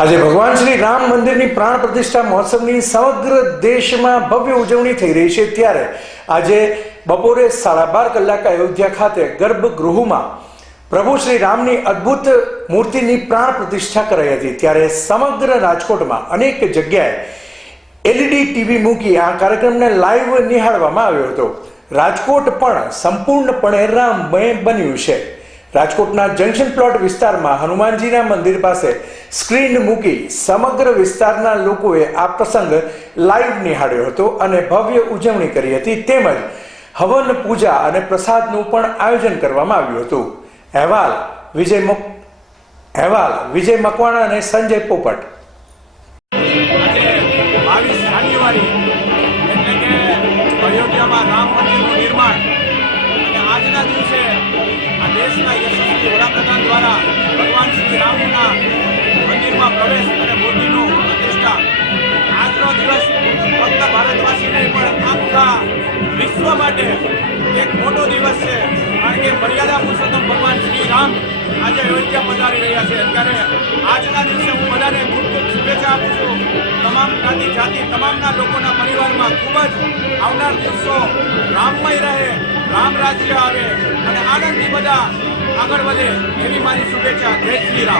આજે ભગવાન શ્રી રામ મંદિરની પ્રાણ પ્રતિષ્ઠા મહોત્સવની સમગ્ર દેશમાં ભવ્ય ઉજવણી થઈ રહી છે. ત્યારે આજે બપોરે સાડા બાર કલાક અયોધ્યા ખાતે ગર્ભગૃહમાં પ્રભુ શ્રી રામની અદ્ભુત મૂર્તિની પ્રાણ પ્રતિષ્ઠા કરાઈ હતી. ત્યારે સમગ્ર રાજકોટમાં અનેક જગ્યાએ એલઈડી ટીવી મૂકી આ કાર્યક્રમને લાઈવ નિહાળવામાં આવ્યો હતો. રાજકોટ પણ સંપૂર્ણપણે રામમય બન્યું છે. રાજકોટના જંકશન પ્લોટ વિસ્તારમાં હનુમાનજીના મંદિર પાસે સ્ક્રીન મૂકી સમગ્ર વિસ્તારના લોકોએ આ પ્રસંગ લાઈવ નિહાળ્યો હતો અને ભવ્ય ઉજવણી કરી હતી. તેમજ હવન પૂજા અને પ્રસાદનું પણ આયોજન કરવામાં આવ્યું હતું. અહેવાલ વિજય અહેવાલ વિજય મકવાણા અને સંજય પોપટ. દેશના યશસ્વી વડાપ્રધાન દ્વારા ભગવાન શ્રી રામના મંદિરમાં પ્રવેશ અને મૂર્તિનું પ્રતિષ્ઠા. આજનો દિવસ ફક્ત ભારતવાસી નહીં પણ આખા વિશ્વ માટે એક મોટો દિવસ છે. કારણ કે મર્યાદા પુરુષોત્તમ ભગવાન શ્રી રામ આજે અયોધ્યા પધારી રહ્યા છે. અત્યારે આજના દિવસે હું બધાને ખૂબ ખૂબ શુભેચ્છા આપું છું. તમામ જ્ઞાતિ જાતિ, તમામના લોકોના પરિવારમાં ખૂબ જ આવનાર દિવસો રામમય રહે. રામ રાજ્ય આવે અને આનંદથી બધા આગળ વધે એવી મારી શુભેચ્છા. જય શ્રી રામ.